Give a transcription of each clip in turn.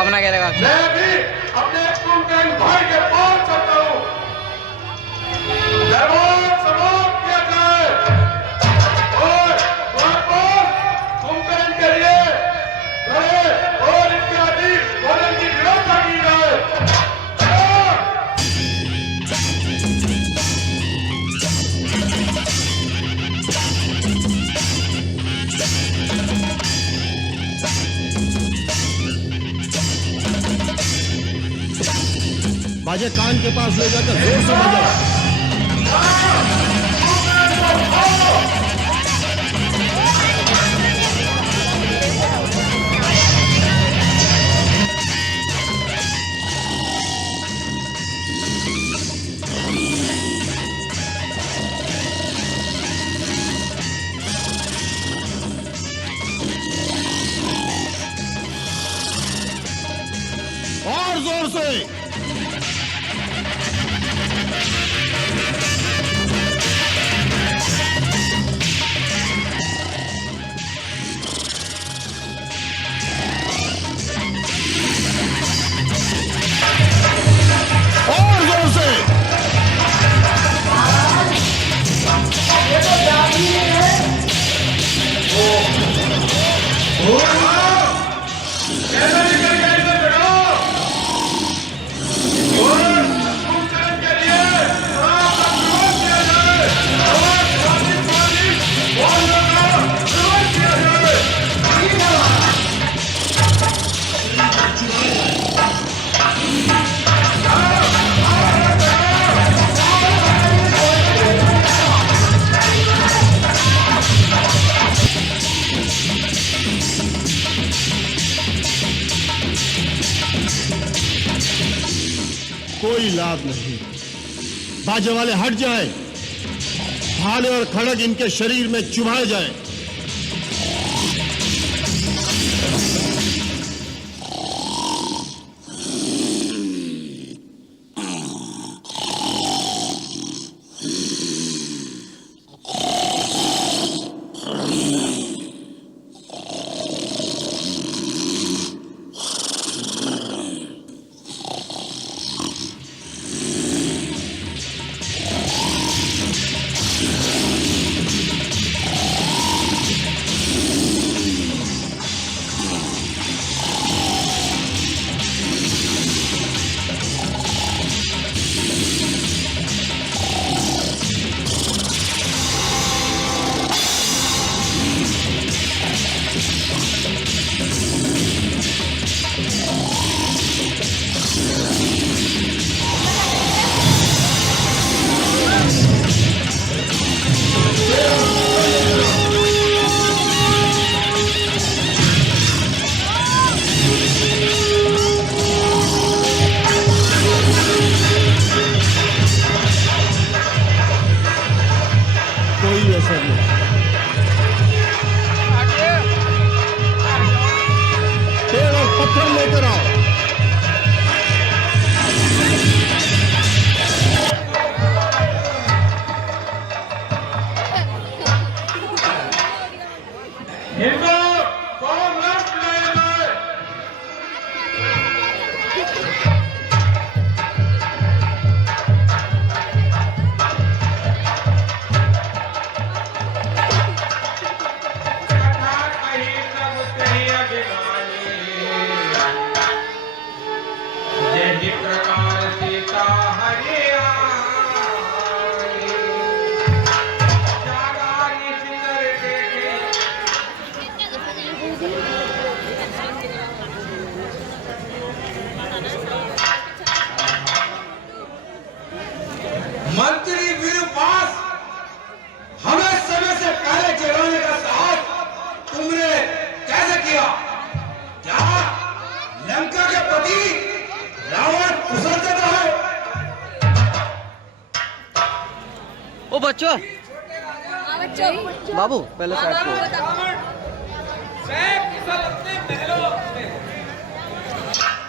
अपना कह रहेगा मैं भी अपने कुलकर्ण भाई के पास चलता हूँ। जवाब समाप्त किया जाए और कुलकर्ण के लिए घरे और इत्यादि भोजन की व्यवस्था की जाए। बाजे कान के पास ले जाकर जोर से बजाओ। और जोर से। कोई लाभ नहीं। बाजे वाले हट जाएं, भाले और खड़ग इनके शरीर में चुभाए जाएं। मंत्री वीरपास हमें समय से पहले जगाने का साहस तुमने कैसे किया? क्या लंका के प्रति रावण कुशल देता है? ओ बच्चों बाबू पहले साइड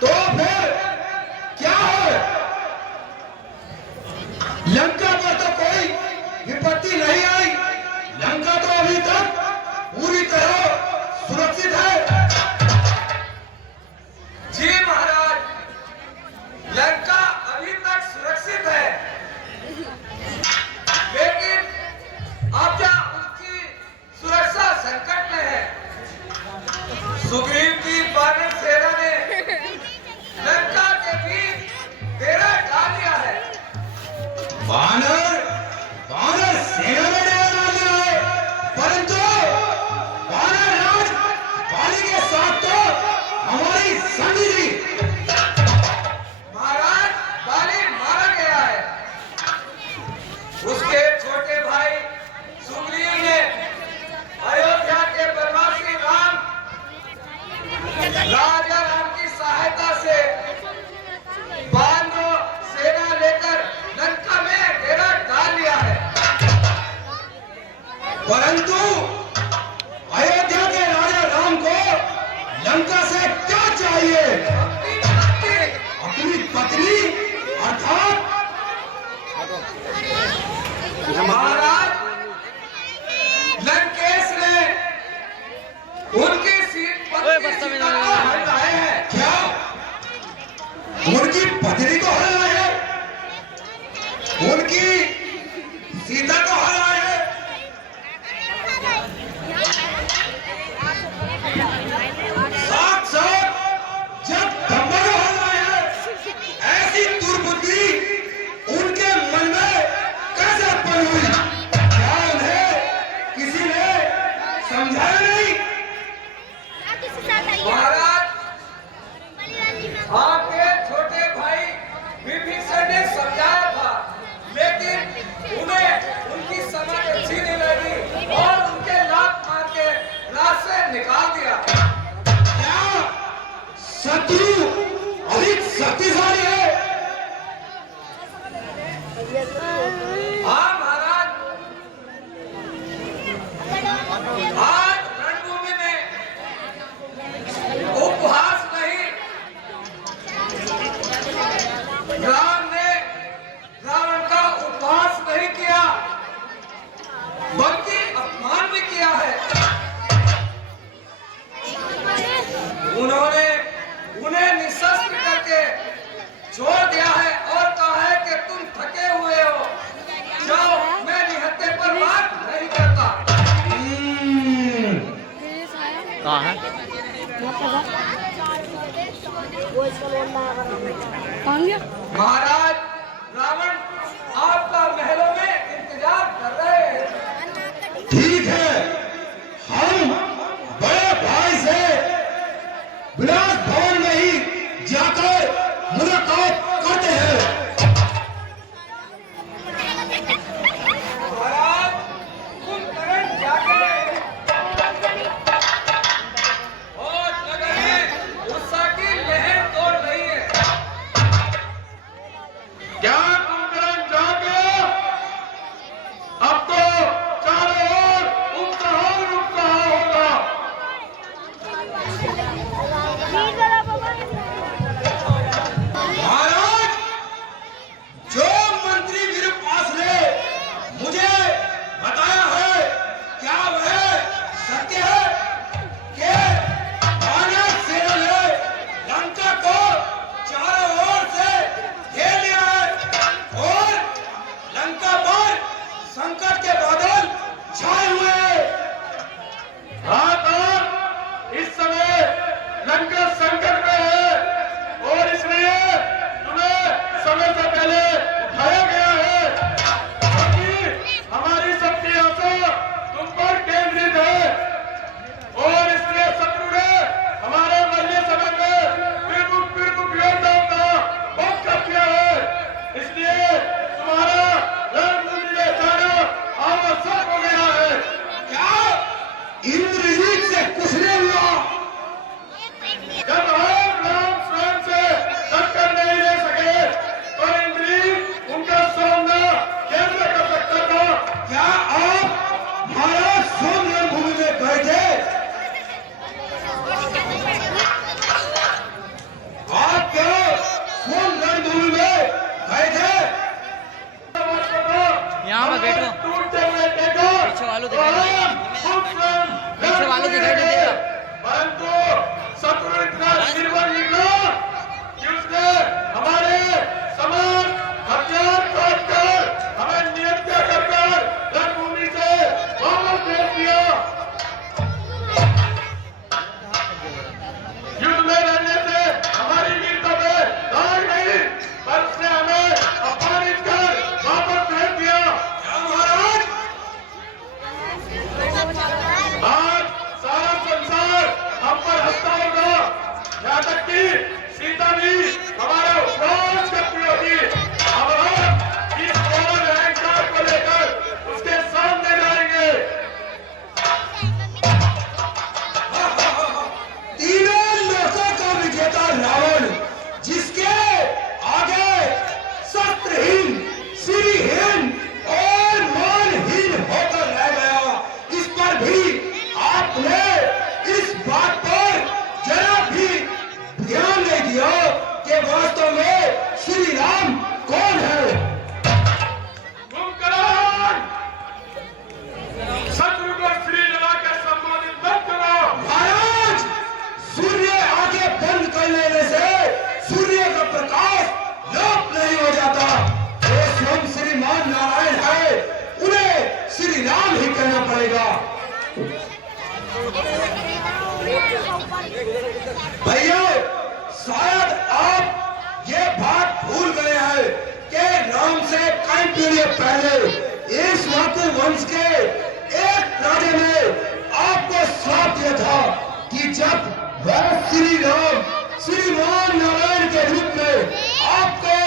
तो फिर क्या है? लंका पर तो कोई विपत्ति नहीं आई। लंका तो अभी तक पूरी तरह सुरक्षित है। जी ठंडी थी। महाराज बाली मारा गया है। उसके छोटे भाई सुग्रीव ने अयोध्या के बनवासी राम राजा राम की सहायता से बानरों सेना लेकर लंका में डेरा डाल लिया है। परंतु अयोध्या के राजा राम को लंका से क्या चाहिए? अपनी पत्नी अर्थात महाराज लंकेश ने उनकी सीता को हटाए हैं। क्या उनकी पत्नी को हटाए? उनकी सीता को हटाए? साथ जब धम्मा को हटाए, ऐसी दुर्बुद्धि उनके मन में कैसे उत्पन्न हुई? क्या उन्हें किसी ने समझाया नहीं? महाराज आपके छोटे भाई विभीषण ने समझाया था, लेकिन उन्हें उनकी समझ अच्छी नहीं लगी और उनके लात मार के रात से निकाल दिया। क्या शत्रु अधिक शक्तिशाली है? हाँ महाराज, आज रणभूमि में उपहास नहीं, राम ने रावण का उपहास नहीं किया, बल्कि अपमान भी किया है। उन्होंने उन्हें निशस्त्र करके छोड़ दिया है और कहा है कि तुम थके हुए हो, जाओ, मैं निहत्थे पर बात नहीं करता। कहाँ है? महाराज रावण आपका महलों में इंतजार कर रहे हैं। ठीक है, हम बड़े भाई से विलास भवन में ही जाकर मुलाकात करते हैं। महाराज कुंभकर्ण जाके और नगर में गुस्सा की लहर तोड़ रही है। क्या कुंभकर्ण जाके अब तो चारों ओर उपद्रव रुक रहा होगा। महाराज सीता भी हमारा उपवास करती होगी। अब हम इस पवन अहंकार को लेकर उसके सामने जाएंगे। तीनों लोकों का विजेता रावण, जिसके आगे शस्त्रहीन, श्रीहीन और मानहीन होकर रह गया, इस पर भी आपने इस बात पर जरा भी ध्यान नहीं दिया कि वास्तव में श्री राम कौन है। कुंभकर्ण, शत्रु को श्री लगा के सम्मानित मत करो। महाराज, सूर्य आगे बंद कर लेने से सूर्य का प्रकाश लोप नहीं हो जाता। जो स्वयं श्रीमान नारायण है, उन्हें श्री राम ही कहना पड़ेगा। भैया, शायद आप ये बात भूल गए हैं कि राम से कई पीढ़ी पहले इस वाक्य वंश के एक राजा ने आपको श्राप दिया था कि जब वह श्री राम श्रीमान नारायण के रूप में आपके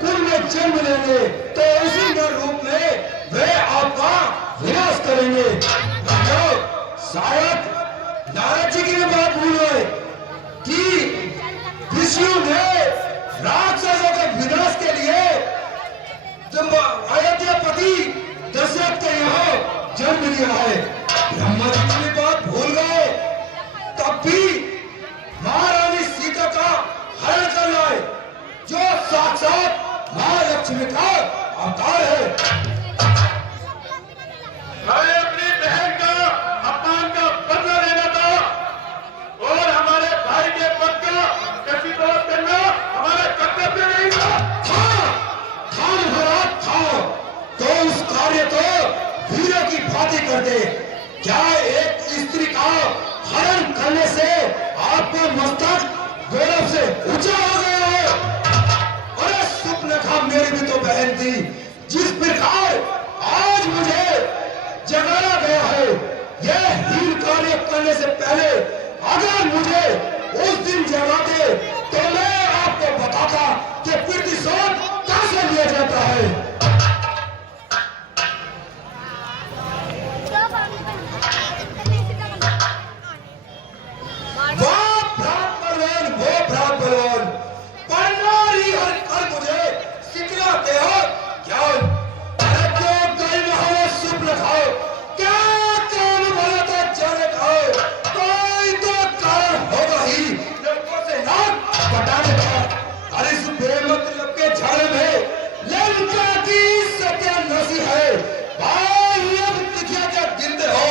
कुल में जन्म लेंगे तो उसी रूप में वे आपका विनाश करेंगे। शायद नारद जी की भी बात भूल गए कि विष्णु ने राक्षसों के विनाश के लिए अयोध्यापति दशरथ के यहाँ जन्म लिया है। ब्रह्मा जी की भी बात भूल गए, तब भी महारानी सीता का हरण करना है, जो साक्षात महालक्ष्मी का अवतार है। हमें अपनी बहन का अपमान का बदला लेना था और हमारे भाई के पद का प्रतिरोध करना हमारा कर्तव्य नहीं था। था महाराज, था तो उस कार्य को वीरों की भांति कर दे। क्या एक स्त्री का हरण करने से आपका मस्तक गौरव से ऊंचा हो गया है? अरे सुपनखा मेरी भी तो बहन थी। जिस प्रकार आज मुझे जगाया गया है, यह हीन कार्य करने से पहले अगर मुझे उस दिन जगाते तो मैं आपको बताता कि प्रतिशोध कैसे लिया जाता है। वो भ्रात बलवान पन्नारी हर कर मुझे सिखलाते हो क्या? अरे जो गई हो सुप्न खाओ, क्या काम भला तो जाने खाओ, कोई तो कारण होगा ही लोगों से नाक पटाने का। अरे इस बेमतलब के झाड़े में लंका की सत्यानाशी है। भाई अब तिथिया क्या गिनते हो?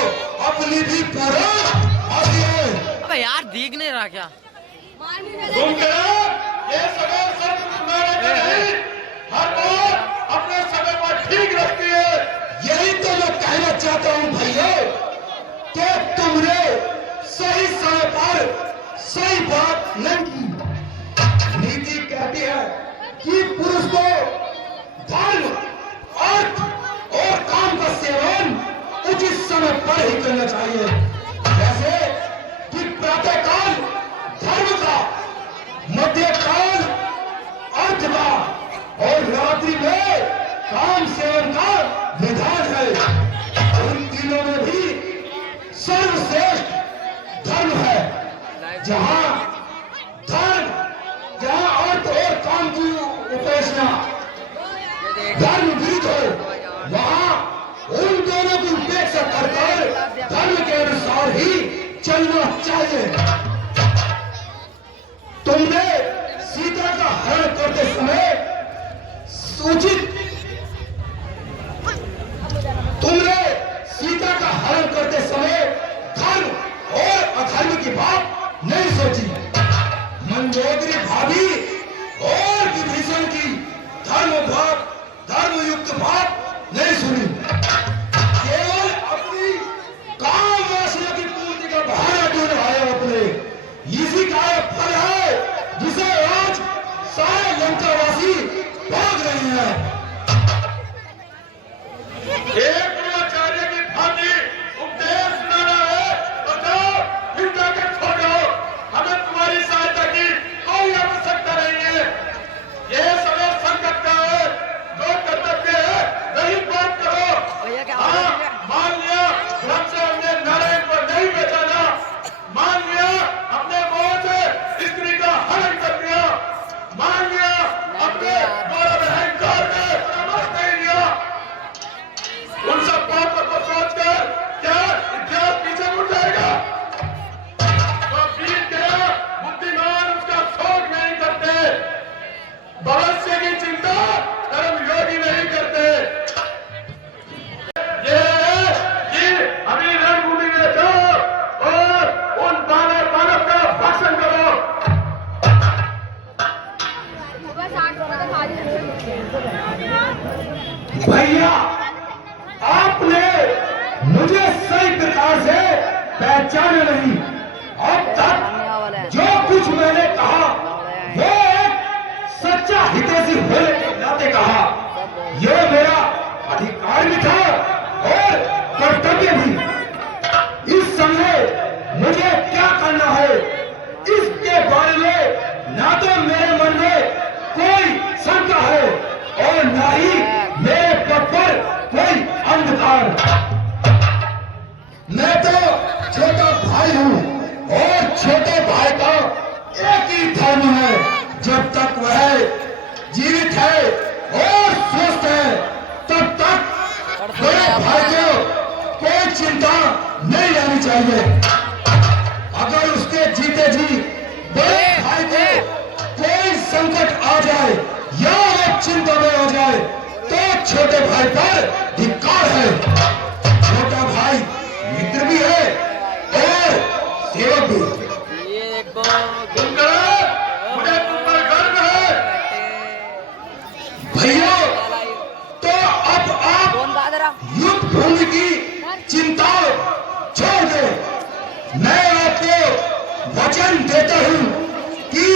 अपनी भी पूरा आती है। अबे यार दिख नहीं रहा क्या? ये समय सब तुम्हारे पे नहीं, हर बात अपने समय पर ठीक रखती है। यही तो मैं कहना चाहता हूँ भैया कि तुमने सही समय पर सही बात नहीं की। नीति कहती है कि पुरुष को धर्म, अर्थ और काम का सेवन उचित समय पर ही करना चाहिए। जैसे कि प्रातःकाल धर्म का, मध्यकाल अर्थ का और रात्रि में काम सेवन का विधान है। उन तीनों में भी सर्वश्रेष्ठ धर्म है। जहां धर्म, जहां अर्थ और काम की उपेक्षा धर्म विरुद्ध हो, वहां उन दोनों की उपेक्षा कर धर्म के अनुसार ही चलना चाहिए। तुमने सीता का हरण करते समय सूचित, तुमने सीता का हरण करते समय धर्म और अधर्म की बात नहीं सोची। मंदोदरी भाभी और विभीषण की धर्मयुक्त बात नहीं सुनी। केवल अपनी काम वासना की पूर्ति का बहाना ढूंढ रहा है अपने। इसी का फल है जिसे आज सारे लंकावासी भाग रहे हैं। एक गुरुआचार्य की भांति उपदेश सुनाना है तो जाओ, हिंसा के छोड़ो। हमें तुम्हारी सहायता की कोई आवश्यकता पहचाने नहीं। अब तक जो कुछ मैंने कहा वो एक सच्चा हितैषी होने के नाते कहा। यह मेरा अधिकार भी था और कर्तव्य भी। इस समय मुझे क्या करना है इसके बारे में ना तो मेरे मन में कोई शंका है और ना ही मेरे पद पर कोई अंधकार। मैं तो छोटा भाई हूँ और छोटे भाई का एक ही धर्म है। जब तक वह जीवित है और स्वस्थ है तब तक बड़े भाई को कोई चिंता नहीं रहनी चाहिए। अगर उसके जीते जी बड़े भाई को कोई संकट आ जाए या वो चिंता में आ जाए तो छोटे भाई पर धिक्कार है। छोटा भाई मित्र भी है और सेवक भी। ये देखो मुझे तुम पर गर्व है। भैया तो अब आप युद्ध भूमि की चिंता छोड़ दे। मैं आपको वचन देता हूं कि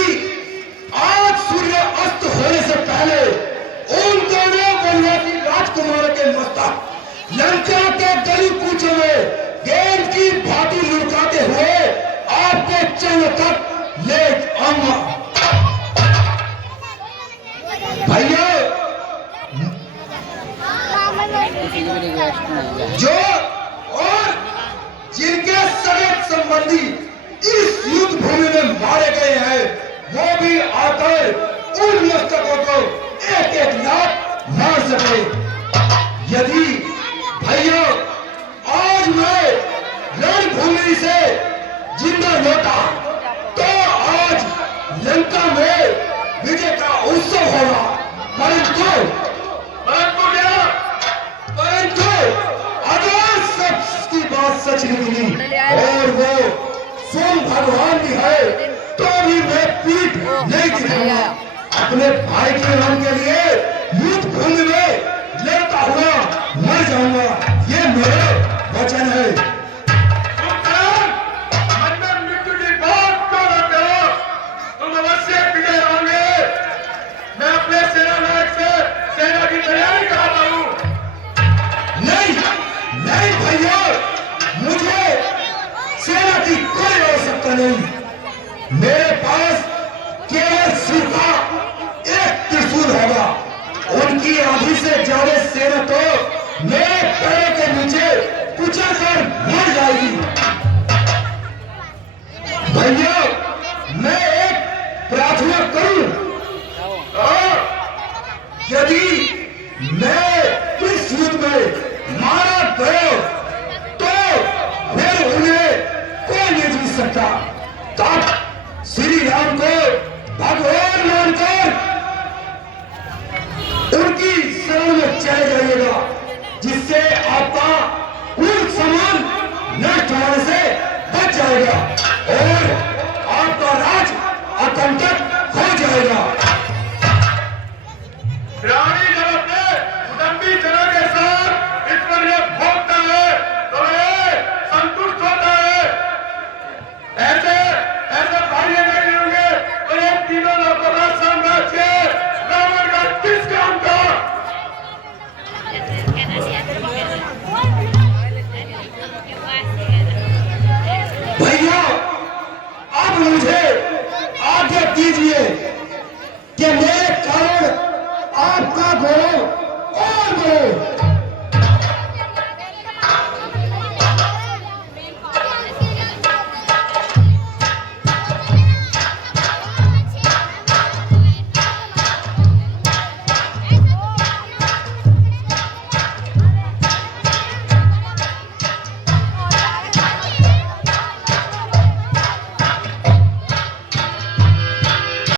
आज सूर्य अस्त होने से पहले उन दोनों वनवासी राजकुमारों के मस्तक लंका के गली कूचों में गेंद की भांति लुढ़काते हुए आपके चरण तक ले आऊंगा। भैया जो और जिनके सगे संबंधी इस युद्ध भूमि में मारे गए हैं वो भी आकर उन मस्तकों को एक एक लात मार सके। यदि भैया आज मैं रणभूमि से जिंदा लौटा तो आज लंका में विजय का उत्सव होगा। परंतु अगर सबकी बात सच निकली और वो सोम भगवान भी है तो भी मैं पीठ नहीं दिखाऊंगा। अपने भाई के नाम के लिए युद्ध भूमि में लड़ता हुआ मर जाऊंगा। ये मेरे वचन है। मन में मृत्यु की बात क्यों न करो? तुम अवश्य विजय होंगे। मैं अपने सेना नायक से सेना की तैयारी कराता हूँ। नहीं नहीं भैया मुझे सेना की कोई आवश्यकता नहीं। मेरे पास केवल सूखा एक त्रिशूल होगा। उनकी आधी से ज्यादा सेना तो मेरे पैरों के नीचे कुचल कर मर जाएगी। भैया मैं एक प्रार्थना करूं। यदि मैं इस युद्ध में मारा गया तो फिर उन्हें कोई नहीं जीत सकता। तब श्री राम को भगवान मानकर उनकी शरण में चले जाइएगा जिससे आपका कुल सामान नष्ट होने से बच जाएगा और आपका राज अकंटक हो जाएगा।